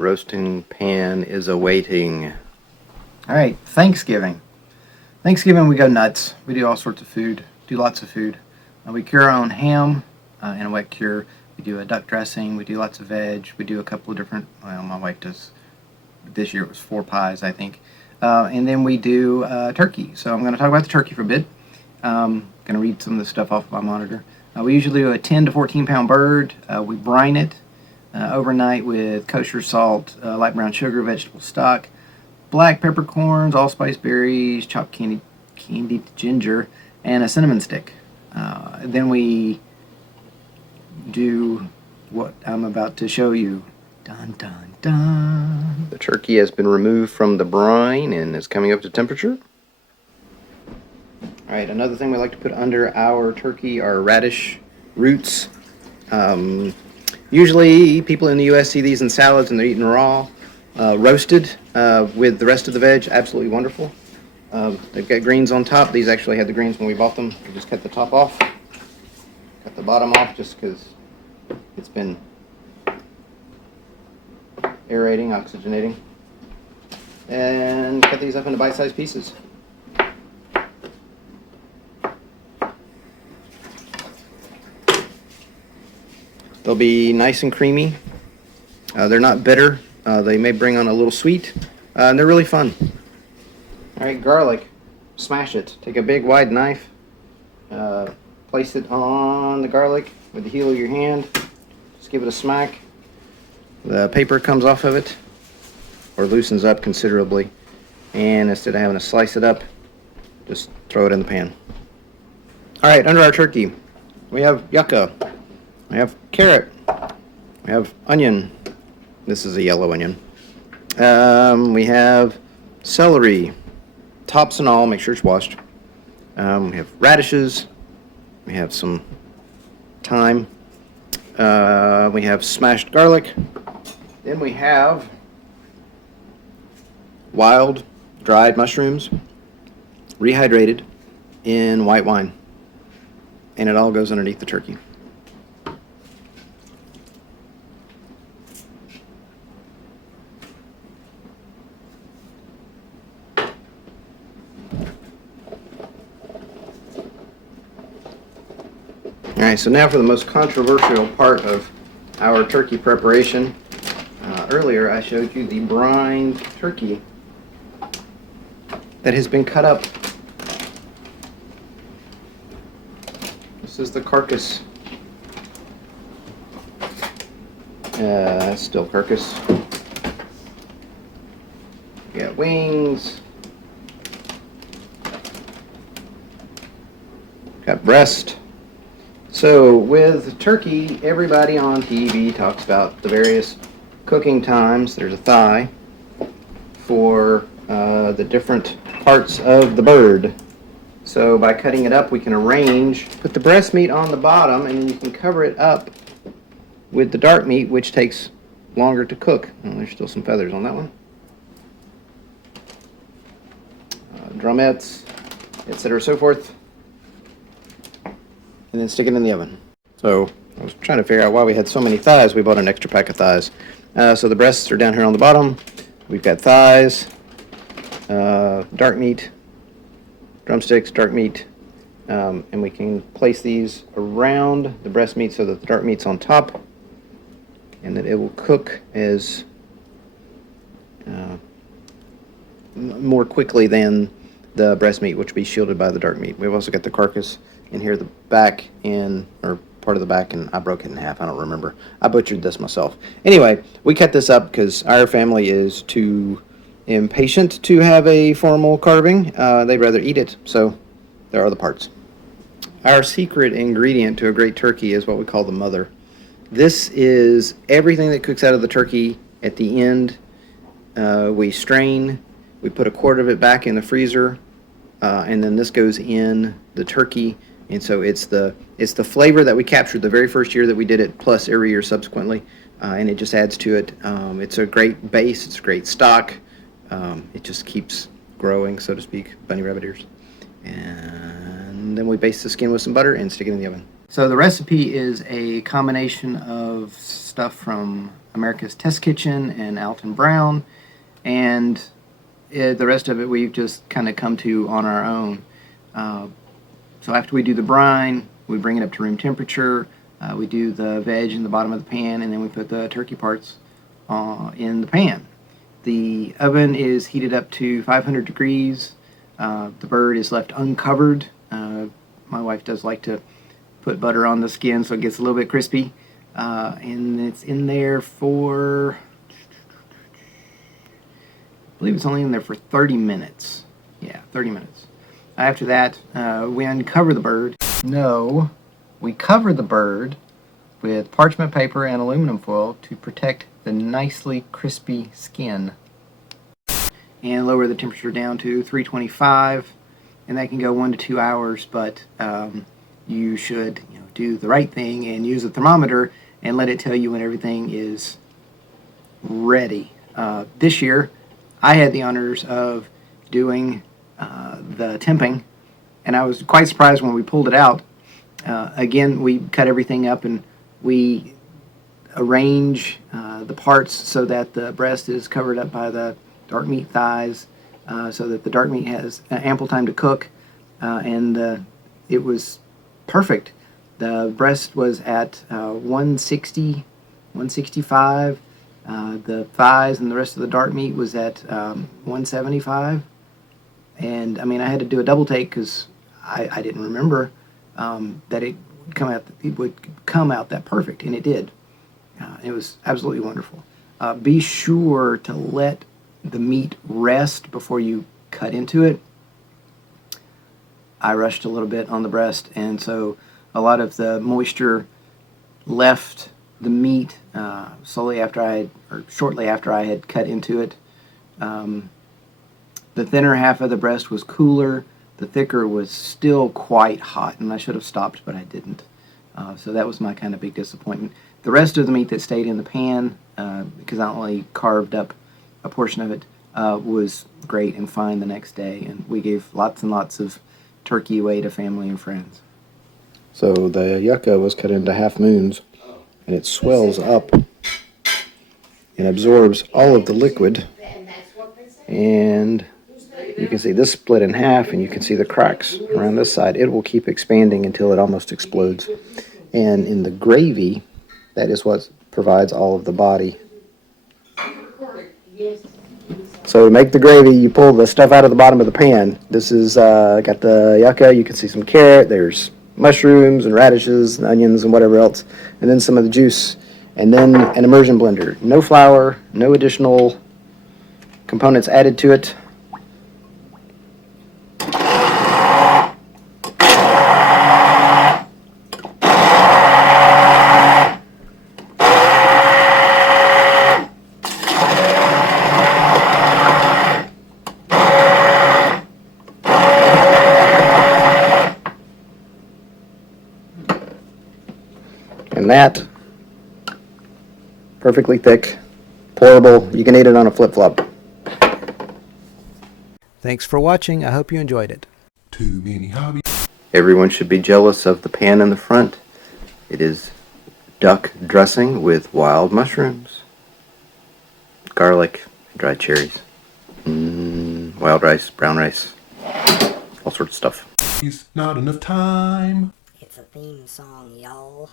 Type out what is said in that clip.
roasting pan is awaiting. All right, Thanksgiving. Thanksgiving we go nuts. We do all sorts of food, do lots of food. We cure our own ham in a wet cure. We do a duck dressing. We do lots of veg. We do a couple of different, well, my wife does, this year it was 4 pies, I think. And then we do turkey. So I'm going to talk about the turkey for a bit. Going to read some of the stuff off my monitor. We usually do a 10 to 14 pound bird. We brine it overnight with kosher salt, light brown sugar, vegetable stock, black peppercorns, allspice berries, chopped candied ginger, and a cinnamon stick. Then we do what I'm about to show you. Dun, dun, dun. The turkey has been removed from the brine and is coming up to temperature. All right, another thing we like to put under our turkey are radish roots. Usually people in the U.S. see these in salads and they're eaten raw. Roasted with the rest of the veg, absolutely wonderful. They've got greens on top. These actually had the greens when we bought them. We just cut the top off. Cut the bottom off just because it's been aerating, oxygenating. And cut these up into bite-sized pieces. They'll be nice and creamy. They're not bitter. They may bring on a little sweet. And they're really fun. All right, garlic. Smash it. Take a big wide knife. Place it on the garlic with the heel of your hand. Just give it a smack. The paper comes off of it or loosens up considerably. And instead of having to slice it up, just throw it in the pan. All right, under our turkey, we have yucca. We have carrot. We have onion. This is a yellow onion. We have celery, tops and all. Make sure it's washed. We have radishes. We have some thyme. We have smashed garlic. Then we have wild dried mushrooms, rehydrated in white wine. And it all goes underneath the turkey. Alright, so now for the most controversial part of our turkey preparation. Earlier I showed you the brined turkey that has been cut up. This is the carcass. Still carcass. We got wings. Got breast. So with turkey, everybody on TV talks about the various cooking times. There's a thigh for the different parts of the bird. So by cutting it up, we can arrange, put the breast meat on the bottom, and then you can cover it up with the dark meat, which takes longer to cook. Oh, there's still some feathers on that one. Drumettes, etc., so forth. And then stick it in the oven. So I was trying to figure out why we had so many thighs. We bought an extra pack of thighs. So the breasts are down here on the bottom. We've got thighs, dark meat, drumsticks, dark meat, and we can place these around the breast meat so that the dark meat's on top, and that it will cook as more quickly than the breast meat, which will be shielded by the dark meat. We've also got the carcass in here, the back in, or part of the back, and I broke it in half. I don't remember. I butchered this myself. Anyway, we cut this up because our family is too impatient to have a formal carving. They'd rather eat it, so there are the parts. Our secret ingredient to a great turkey is what we call the mother. This is everything that cooks out of the turkey at the end. We strain, we put a quart of it back in the freezer, and then this goes in the turkey. And so it's the flavor that we captured the very first year that we did it, plus every year subsequently, and it just adds to it. It's a great base. It's a great stock. It just keeps growing, so to speak, bunny rabbit ears. And then we baste the skin with some butter and stick it in the oven. So the recipe is a combination of stuff from America's Test Kitchen and Alton Brown, and the rest of it we've just kind of come to on our own. So after we do the brine, we bring it up to room temperature. We do the veg in the bottom of the pan, and then we put the turkey parts in the pan. The oven is heated up to 500 degrees. The bird is left uncovered. My wife does like to put butter on the skin so it gets a little bit crispy. And it's in there for, I believe it's only in there for 30 minutes. Yeah, 30 minutes. After that, we uncover the bird. No, we cover the bird with parchment paper and aluminum foil to protect the nicely crispy skin. And lower the temperature down to 325, and that can go 1 to 2 hours, but you should do the right thing and use a thermometer and let it tell you when everything is ready. This year, I had the honors of doing the temping, and I was quite surprised when we pulled it out. Again, we cut everything up and we arrange the parts so that the breast is covered up by the dark meat thighs, so that the dark meat has ample time to cook, and it was perfect. The breast was at 160, 165. The thighs and the rest of the dark meat was at 175. And I mean, I had to do a double take because I didn't remember that it would come out that perfect, and it did. It was absolutely wonderful. Be sure to let the meat rest before you cut into it. I rushed a little bit on the breast, and so a lot of the moisture left the meat shortly after I had cut into it. The thinner half of the breast was cooler. The thicker was still quite hot, and I should have stopped, but I didn't. So that was my kind of big disappointment. The rest of the meat that stayed in the pan, because I only carved up a portion of it, was great and fine the next day, and we gave lots and lots of turkey away to family and friends. So the yucca was cut into half moons, and it swells up and absorbs all of the liquid, and you can see this split in half, and you can see the cracks around this side. It will keep expanding until it almost explodes. And in the gravy, that is what provides all of the body. So to make the gravy, you pull the stuff out of the bottom of the pan. This is got the yucca. You can see some carrot. There's mushrooms and radishes and onions and whatever else, and then some of the juice, and then an immersion blender. No flour, no additional components added to it. And that, perfectly thick, pourable. You can eat it on a flip-flop. Thanks for watching. I hope you enjoyed it. Too many hobbies. Everyone should be jealous of the pan in the front. It is duck dressing with wild mushrooms, garlic, dried cherries, wild rice, brown rice, all sorts of stuff. Not enough time. It's a theme song, y'all.